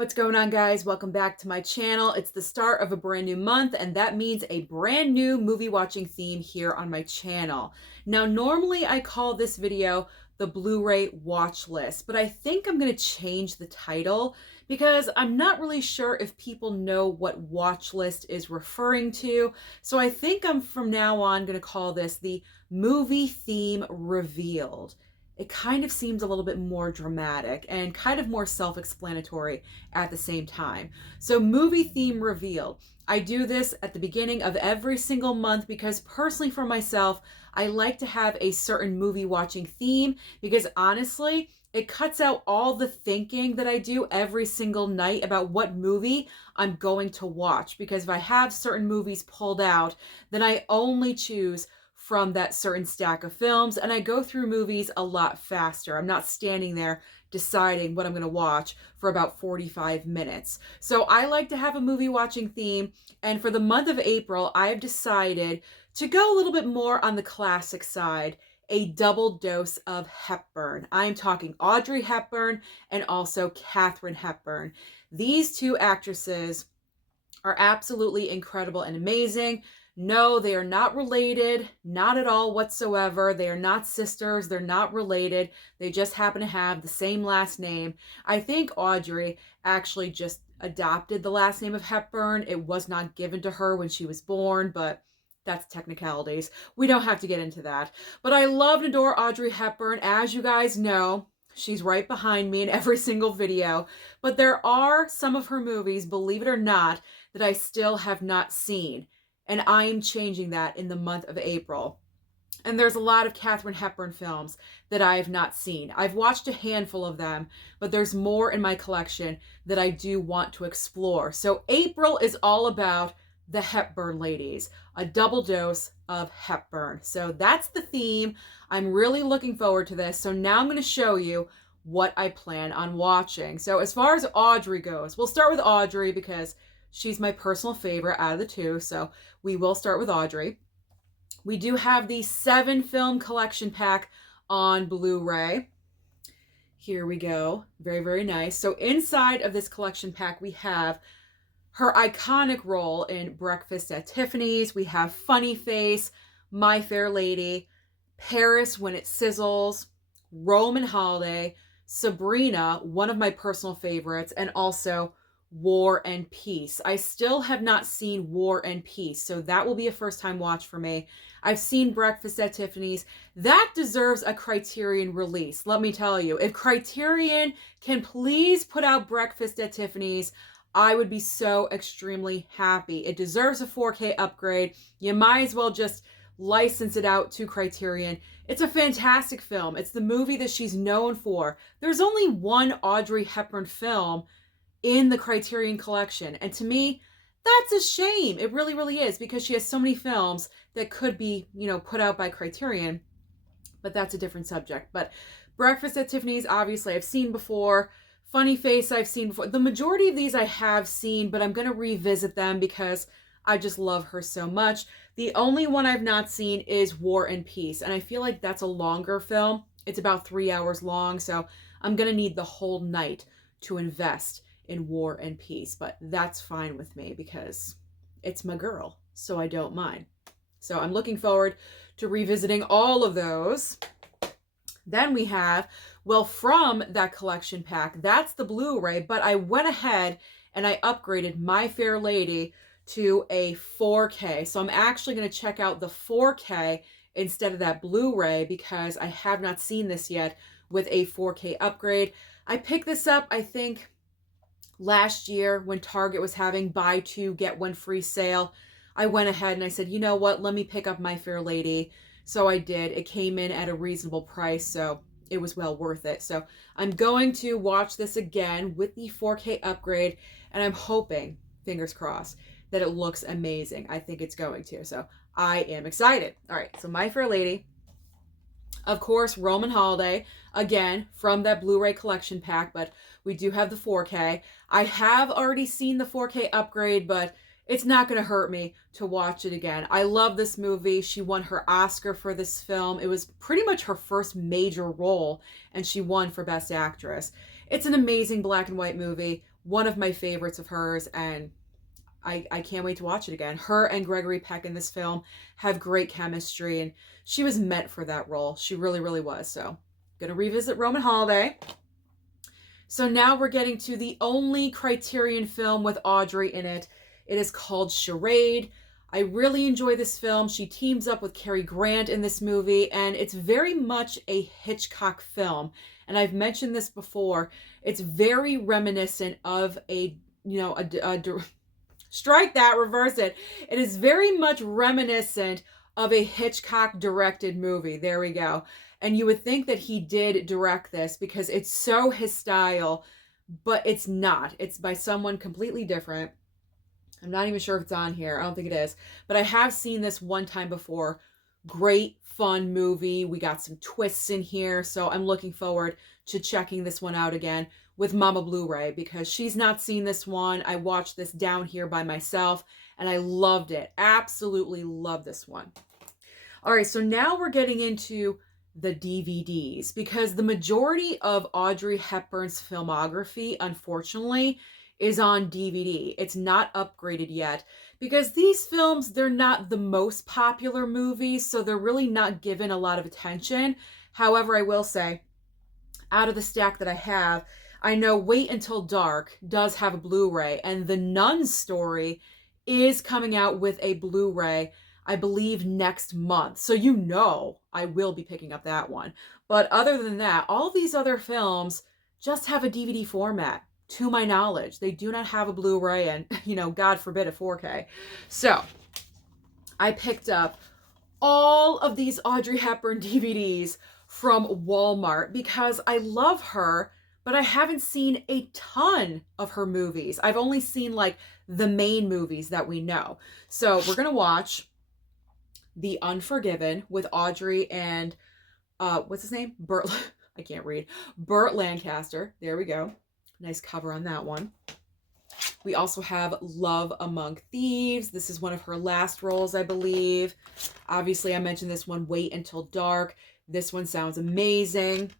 What's going on, guys? Welcome back to my channel. It's the start of a brand new month, and that means a brand new movie watching theme here on my channel. Now, normally I call this video the Blu-ray watch list, but I think I'm going to change the title because I'm not really sure if people know what watch list is referring to. So I think I'm from now on going to call this the movie theme revealed. It kind of seems a little bit more dramatic and kind of more self-explanatory at the same time. So movie theme revealed. I do this at the beginning of every single month because personally for myself, I like to have a certain movie watching theme because honestly, it cuts out all the thinking that I do every single night about what movie I'm going to watch. Because if I have certain movies pulled out, then I only choose from that certain stack of films, and I go through movies a lot faster. I'm not standing there deciding what I'm going to watch for about 45 minutes. So I like to have a movie watching theme, and for the month of April, I've decided to go a little bit more on the classic side, a double dose of Hepburn. I'm talking Audrey Hepburn and also Katherine Hepburn. These two actresses are absolutely incredible and amazing. No, they are not related, not at all whatsoever. They are not sisters. They're not related. They just happen to have the same last name. I think Audrey actually just adopted the last name of Hepburn. It was not given to her when she was born, but that's technicalities. We don't have to get into that. But I love and adore Audrey Hepburn. As you guys know, she's right behind me in every single video. But there are some of her movies, believe it or not, that I still have not seen. And I'm changing that in the month of April. And there's a lot of Katherine Hepburn films that I have not seen. I've watched a handful of them, but there's more in my collection that I do want to explore. So April is all about the Hepburn ladies, a double dose of Hepburn. So that's the theme. I'm really looking forward to this. So now I'm going to show you what I plan on watching. So as far as Audrey goes, we'll start with Audrey because she's my personal favorite out of the two, so we will start with Audrey. We do have the 7-film collection pack on Blu-ray. Here we go. Very, very nice. So inside of this collection pack, we have her iconic role in Breakfast at Tiffany's. We have Funny Face, My Fair Lady, Paris When It Sizzles, Roman Holiday, Sabrina, one of my personal favorites, and also War and Peace. I still have not seen War and Peace, so that will be a first-time watch for me. I've seen Breakfast at Tiffany's. That deserves a Criterion release, let me tell you. If Criterion can please put out Breakfast at Tiffany's, I would be so extremely happy. It deserves a 4K upgrade. You might as well just license it out to Criterion. It's a fantastic film. It's the movie that she's known for. There's only one Audrey Hepburn film in the Criterion collection. And to me, that's a shame. It really, really is, because she has so many films that could be, put out by Criterion. But that's a different subject. But Breakfast at Tiffany's, obviously, I've seen before. Funny Face, I've seen before. The majority of these I have seen, but I'm going to revisit them because I just love her so much. The only one I've not seen is War and Peace. And I feel like that's a longer film. It's about 3 hours long. So I'm going to need the whole night to invest in War and Peace, but that's fine with me because it's my girl, so I don't mind. So I'm looking forward to revisiting all of those. Then we have, well, from that collection pack, that's the Blu-ray, but I went ahead and I upgraded My Fair Lady to a 4K. So I'm actually going to check out the 4K instead of that Blu-ray because I have not seen this yet with a 4K upgrade. I picked this up, I think, last year when Target was having buy two, get one free sale. I went ahead and I said, you know what, let me pick up My Fair Lady. So I did. It came in at a reasonable price, so it was well worth it. So I'm going to watch this again with the 4K upgrade, and I'm hoping, fingers crossed, that it looks amazing. I think it's going to, so I am excited. All right, so My Fair Lady. Of course, Roman Holiday, again, from that Blu-ray collection pack, but we do have the 4K. I have already seen the 4K upgrade, but it's not going to hurt me to watch it again. I love this movie. She won her Oscar for this film. It was pretty much her first major role, and she won for Best Actress. It's an amazing black and white movie. one of my favorites of hers, and I can't wait to watch it again. Her and Gregory Peck in this film have great chemistry, and she was meant for that role. She really, really was. So, gonna revisit Roman Holiday. So now we're getting to the only Criterion film with Audrey in it. It is called Charade. I really enjoy this film. She teams up with Cary Grant in this movie, and it's very much a Hitchcock film. And I've mentioned this before. It's very reminiscent of strike that, reverse it. It is very much reminiscent of a Hitchcock directed movie. There we go. And you would think that he did direct this because it's so his style, but it's not. It's by someone completely different. I'm not even sure if it's on here. I don't think it is. But I have seen this one time before. Great, fun movie. We got some twists in here. So I'm looking forward to checking this one out again with Mama Blu-ray because she's not seen this one. I watched this down here by myself and I loved it. Absolutely love this one. All right, so now we're getting into the DVDs because the majority of Audrey Hepburn's filmography, unfortunately, is on DVD. It's not upgraded yet because these films, they're not the most popular movies, so they're really not given a lot of attention. However, I will say, out of the stack that I have, I know Wait Until Dark does have a Blu-ray, and the Nuns story is coming out with a Blu-ray, I believe, next month. So you know I will be picking up that one. But other than that, all these other films just have a DVD format, to my knowledge. They do not have a Blu-ray and, God forbid, a 4K. So I picked up all of these Audrey Hepburn DVDs from Walmart because I love her, but I haven't seen a ton of her movies. I've only seen like the main movies that we know. So we're going to watch The Unforgiven with Audrey and, what's his name? I can't read. Burt Lancaster. There we go. Nice cover on that one. We also have Love Among Thieves. This is one of her last roles, I believe. Obviously, I mentioned this one, Wait Until Dark. This one sounds amazing.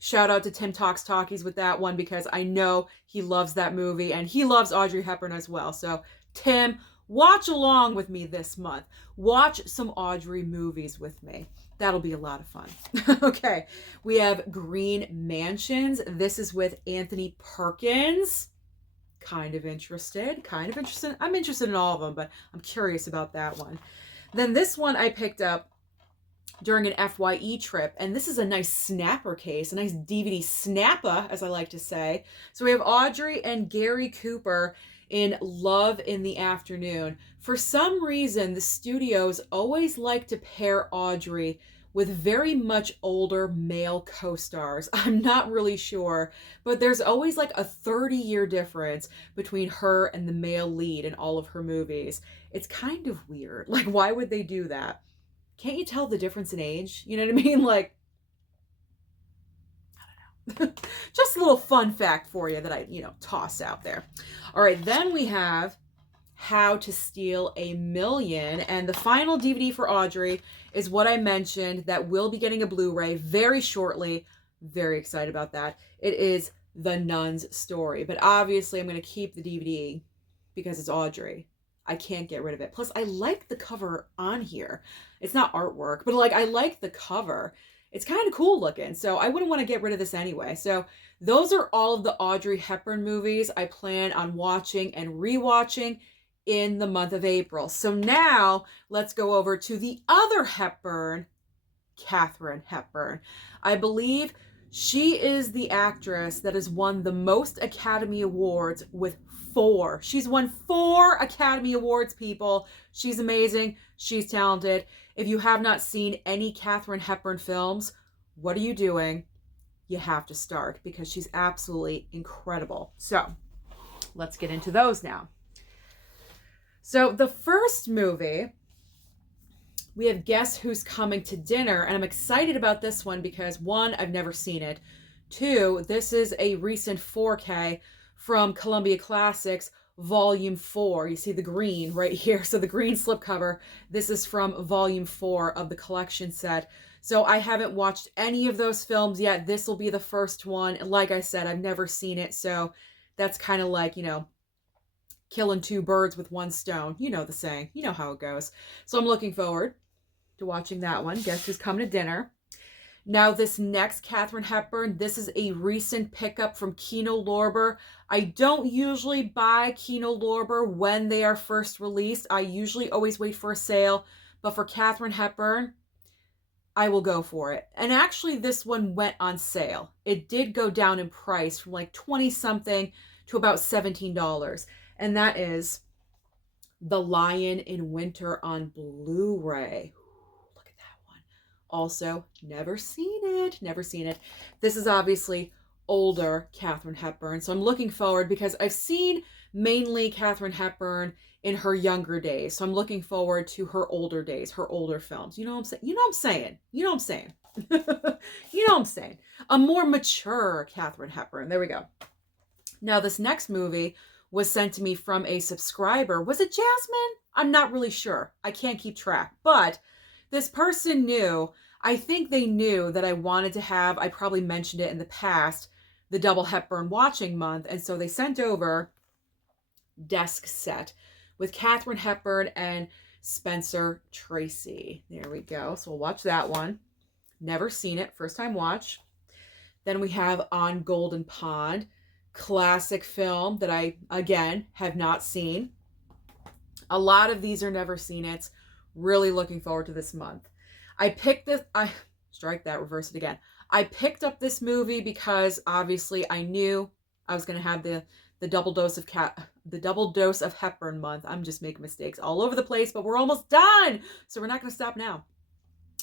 Shout out to Tim Talks Talkies with that one because I know he loves that movie and he loves Audrey Hepburn as well. So, Tim, watch along with me this month. Watch some Audrey movies with me. That'll be a lot of fun. Okay, we have Green Mansions. This is with Anthony Perkins. Kind of interested. I'm interested in all of them, but I'm curious about that one. Then this one I picked up during an FYE trip, and this is a nice snapper case, a nice DVD snapper, as I like to say. So we have Audrey and Gary Cooper in Love in the Afternoon. For some reason, the studios always like to pair Audrey with very much older male co-stars. I'm not really sure, but there's always like a 30-year difference between her and the male lead in all of her movies. It's kind of weird. Like, why would they do that? Can't you tell the difference in age? You know what I mean? Like, I don't know. Just a little fun fact for you that I, toss out there. All right, then we have How to Steal a Million. And the final DVD for Audrey is what I mentioned that will be getting a Blu-ray very shortly. Very excited about that. It is The Nuns story. But obviously, I'm going to keep the DVD because it's Audrey. I can't get rid of it. Plus, I like the cover on here. It's not artwork, but like I like the cover. It's kind of cool looking, so I wouldn't want to get rid of this anyway. So those are all of the Audrey Hepburn movies I plan on watching and rewatching in the month of April. So now let's go over to the other Hepburn, Katherine Hepburn. I believe she is the actress that has won the most Academy Awards with 4. She's won 4 Academy Awards, people. She's amazing. She's talented. If you have not seen any Katherine Hepburn films, what are you doing? You have to start because she's absolutely incredible. So let's get into those now. So the first movie, we have Guess Who's Coming to Dinner, and I'm excited about this one because 1, I've never seen it. 2, this is a recent 4K from Columbia Classics, Volume 4. You see the green right here. So the green slipcover, this is from Volume 4 of the collection set. So I haven't watched any of those films yet. This will be the first one. Like I said, I've never seen it. So that's kind of like, killing two birds with one stone. You know the saying. You know how it goes. So I'm looking forward to watching that one. Guess who's coming to dinner? Now, this next Katherine Hepburn, this is a recent pickup from Kino Lorber. I don't usually buy Kino Lorber when they are first released. I usually always wait for a sale. But for Katherine Hepburn, I will go for it. And actually, this one went on sale. It did go down in price from like 20 something to about $17. And that is The Lion in Winter on Blu-ray. Also, never seen it. Never seen it. This is obviously older Katherine Hepburn. So I'm looking forward because I've seen mainly Katherine Hepburn in her younger days. So I'm looking forward to her older days, her older films. You know what I'm saying? You know what I'm saying? You know what I'm saying? You know what I'm saying? A more mature Katherine Hepburn. There we go. Now, this next movie was sent to me from a subscriber. Was it Jasmine? I'm not really sure. I can't keep track. But this person knew, I think they knew that I wanted to have, I probably mentioned it in the past, the double Hepburn watching month. And so they sent over Desk Set with Katherine Hepburn and Spencer Tracy. There we go. So we'll watch that one. Never seen it. First time watch. Then we have On Golden Pond. Classic film that I, again, have not seen. A lot of these are never seen it. Really looking forward to this month. I picked this, strike that, reverse it again. I picked up this movie because obviously I knew I was going to have the double dose of Hepburn month. I'm just making mistakes all over the place, but we're almost done. So we're not going to stop now.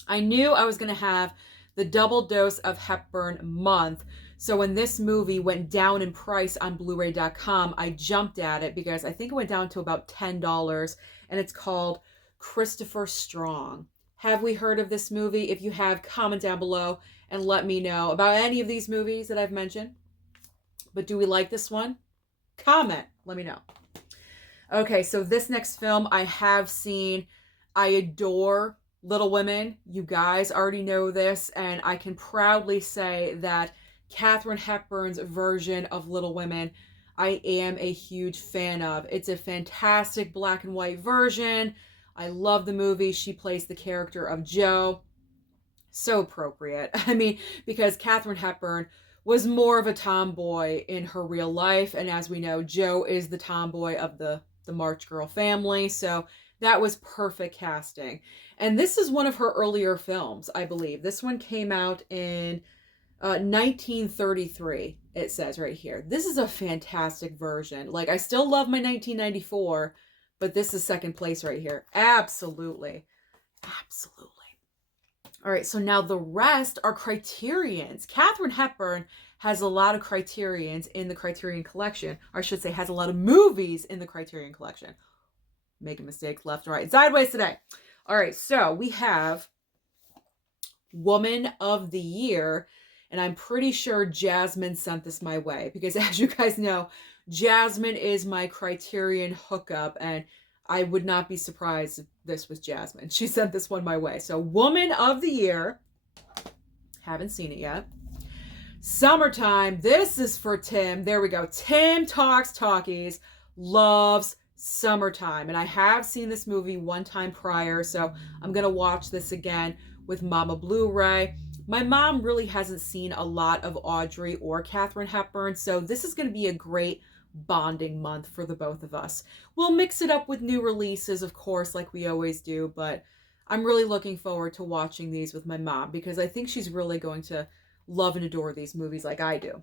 I knew I was going to have the double dose of Hepburn month. So when this movie went down in price on blu-ray.com, I jumped at it because I think it went down to about $10, and it's called Christopher Strong. Have we heard of this movie? If you have, comment down below and let me know about any of these movies that I've mentioned. But do we like this one? Comment. Let me know. Okay, so this next film I have seen. I adore Little Women. You guys already know this, and I can proudly say that Katherine Hepburn's version of Little Women, I am a huge fan of. It's a fantastic black and white version. I love the movie. She plays the character of Jo. So appropriate. I mean, because Katherine Hepburn was more of a tomboy in her real life. And as we know, Jo is the tomboy of the March Girl family. So that was perfect casting. And this is one of her earlier films, I believe. This one came out in 1933, it says right here. This is a fantastic version. Like, I still love my 1994, but this is second place right here. Absolutely. Absolutely. All right, so now the rest are Criterions. Katherine Hepburn has a lot of Criterions in the Criterion collection. Or I should say, has a lot of movies in the Criterion collection. Making mistakes left, right, and sideways today. All right, so we have Woman of the Year. And I'm pretty sure Jasmine sent this my way because, as you guys know, Jasmine is my Criterion hookup, and I would not be surprised if this was Jasmine. She sent this one my way. So, Woman of the Year. Haven't seen it yet. Summertime. This is for Tim. There we go. Tim Talks Talkies. Loves Summertime. And I have seen this movie one time prior, so I'm going to watch this again with Mama Blu-ray. My mom really hasn't seen a lot of Audrey or Katherine Hepburn, so this is going to be a great bonding month for the both of us. We'll mix it up with new releases, of course, like we always do, but I'm really looking forward to watching these with my mom because I think she's really going to love and adore these movies like I do.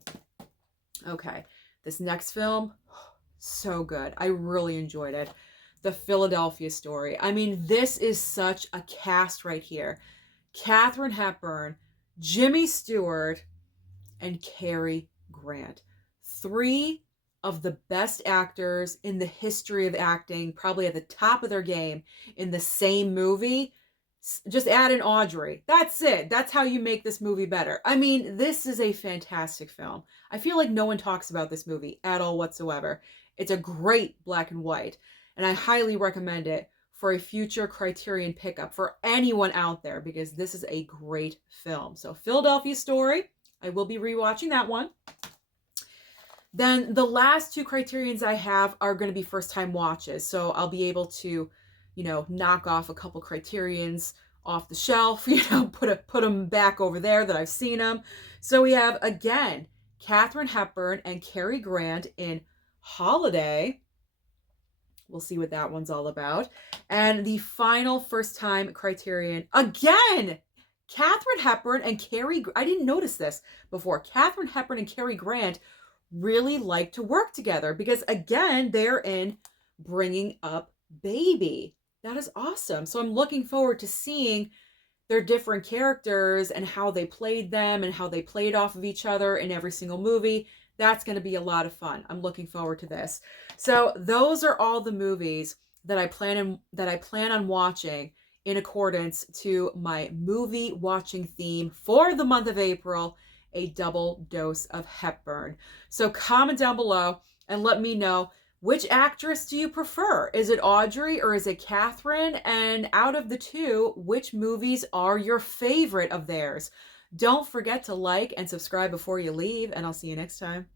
Okay, this next film, so good. I really enjoyed it. The Philadelphia Story. I mean, this is such a cast right here. Katherine Hepburn, Jimmy Stewart, and Cary Grant. 3 of the best actors in the history of acting, probably at the top of their game, in the same movie. Just add in Audrey. That's it. That's how you make this movie better. I mean, this is a fantastic film. I feel like no one talks about this movie at all whatsoever. It's a great black and white, and I highly recommend it for a future Criterion pickup for anyone out there because this is a great film. So Philadelphia Story, I will be rewatching that one. Then the last two criterions I have are going to be first time watches. So I'll be able to, knock off a couple criterions off the shelf, put them back over there that I've seen them. So we have, again, Katherine Hepburn and Cary Grant in Holiday. We'll see what that one's all about. And the final first time criterion, again, Katherine Hepburn and I didn't notice this before. Katherine Hepburn and Cary Grant really like to work together because, again, they're in Bringing Up Baby. That is awesome. So I'm looking forward to seeing their different characters and how they played them and how they played off of each other in every single movie. That's going to be a lot of fun. I'm looking forward to this. So those are all the movies that I plan on watching in accordance to my movie watching theme for the month of April, a double dose of Hepburn. So comment down below and let me know, which actress do you prefer? Is it Audrey or is it Katherine? And out of the two, which movies are your favorite of theirs? Don't forget to like and subscribe before you leave, and I'll see you next time.